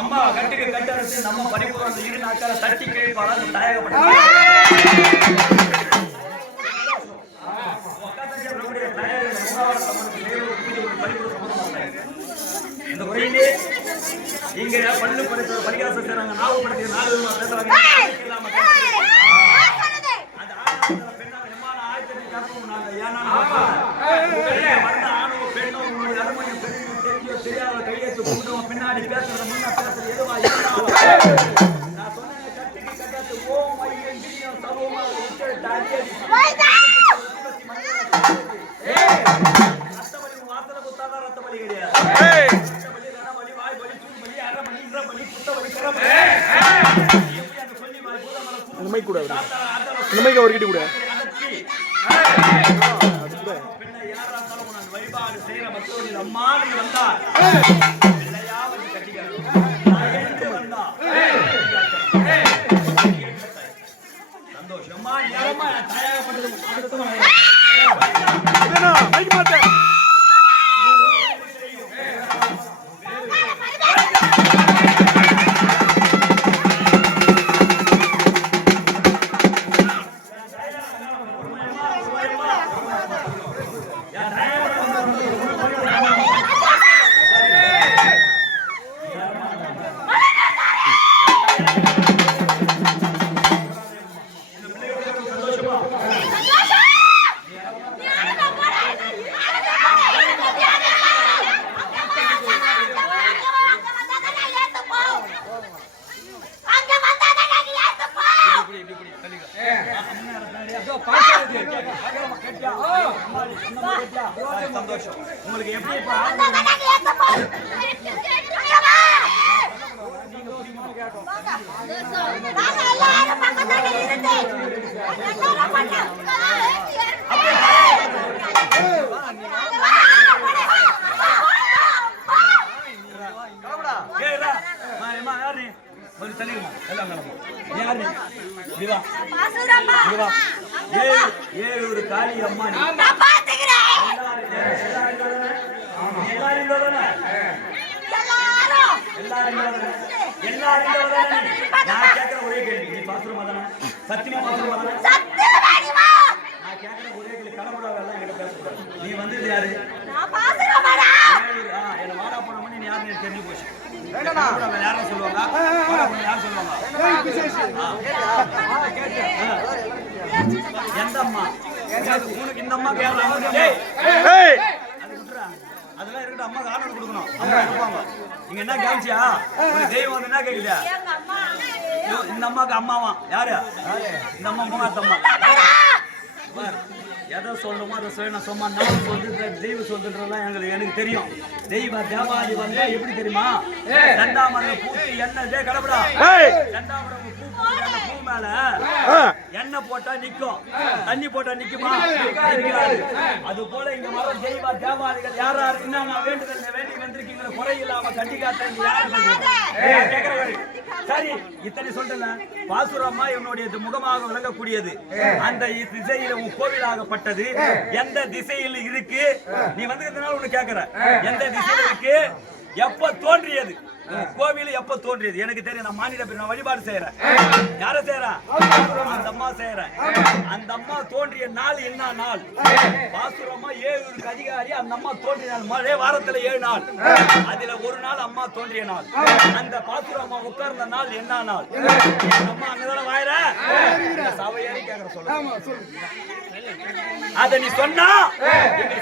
அம்மா கட்டுக்கு கட்டரசு நம்ம பரிபூர்ண இரு நாட்கள தட்டி கேட்பாளா தாயகப்பட்ட இந்த முறையிலே இங்க பள்ளு படித்த பரிகாசம் செய்றாங்க நாவு படுத்தி நாலு பேசுறாங்க அந்த பெண்ணான எம்மான ஆயத்தை காரணம் நாங்க ஏன்னா வந்த ஆணவ பெண்ணோ உங்களுடைய அருமையை தெரிஞ்சோ தெரியாத கையெழுத்து கூட்டம் பின்னாடி பேசுறது முன்னா பேசுறது எதுவா இருந்தாலும் நான் சொன்ன கட்டிக்கு கட்டாத்து ஓம் ஐயன் கிரியம் சபோமா உச்சரித்த அடியடி ரத்தபலி வார்த்தை குத்தாத ரத்தபலி கிடையாது ரத்தபலி ரணபலி வாய் பலி சூழ் பலி அறபலி இன்றபலி குத்தபலி கரபலி எப்படி அந்த சொல்லி வாய் பூதமல உண்மை கூட உண்மைக்கு அவர்கிட்ட கூட வழிபாடு செய்யற மக்கள் அம்மான்னு வந்தா பிள்ளையாவது கட்டிக்க வந்தா சந்தோஷமா யாரமா தயாரப்பட்டது சந்தோஷம் உங்களுக்கு எப்படி ஏழு காளி அம்மா நான் கேட்கிற ஒரே கேள்வி நீ பாசுரமா தானே சத்தியமா பாசுரமா தானே நான் கேட்கிற ஒரே கேள்வி கடவுளாக எல்லாம் என்கிட்ட பேசக்கூடாது நீ வந்து யாரு என்ன வாடா போன பண்ணி நீ யாருன்னு தெரிஞ்சு போச்சு யாரும் சொல்லுவாங்க யாரும் சொல்லுவாங்க எந்த அம்மா உனக்கு இந்த அம்மா கேட்கலாம் அதெல்லாம் இருக்கட்டும் அம்மா ஆர்டர் கொடுக்கணும் அம்மா இருப்பாங்க நீங்க என்ன கவனிச்சியா ஒரு தெய்வம் வந்து என்ன கேக்குதா இந்த அம்மாக்கு அம்மாவா யாரு இந்த அம்மா மூணாத்தம்மா எதை சொல்லணுமோ அதை சொல்லணும் சும்மா நான் சொல்றது தெய்வம் சொல்றதுலாம் எனக்கு தெரியும் தெய்வ தேவாதி வந்தா எப்படி தெரியுமா ரெண்டாம் மரம் பூச்சி எண்ணெய் கடப்படா ரெண்டாம் மரம் பூ மேல எண்ணெய் போட்டா நிக்கும் தண்ணி போட்டா நிக்குமா அது போல இங்க மரம் தெய்வ தேவாதிகள் யாரா என்ன வேண்டுதல் வேண்டி வந்திருக்கீங்க குறை இல்லாம கண்டி காட்ட சரி இத்தனை சொல்றல பாசுரம்மா என்னுடைய முகமாக விளங்கக்கூடியது அந்த திசையில உன் கோவிலாகப்பட்டது எந்த திசையில் இருக்கு நீ வந்ததுனால ஒண்ணு கேக்குற எந்த திசையில இருக்கு எப்ப தோன்றியது கோவில் எப்ப தோன்றியது எனக்கு தெரியும் நான் மாநில நான் வழிபாடு செய்யறேன் யார செய்யறேன் அந்த அம்மா செய்யறேன் அந்த அம்மா தோன்றிய நாள் என்ன நாள் பாசுரம்மா 7 அதிகாரி அந்த அம்மா தோன்றிய நாள் மழை வாரத்துல 7 நாள் அதுல ஒரு நாள் அம்மா தோன்றிய நாள் அந்த பாசுரம்மா உட்கார்ந்த நாள் என்ன நாள் அம்மா அங்கதான வாயிற சவையாரி கேக்குற சொல்ல அத நீ சொன்னா எங்க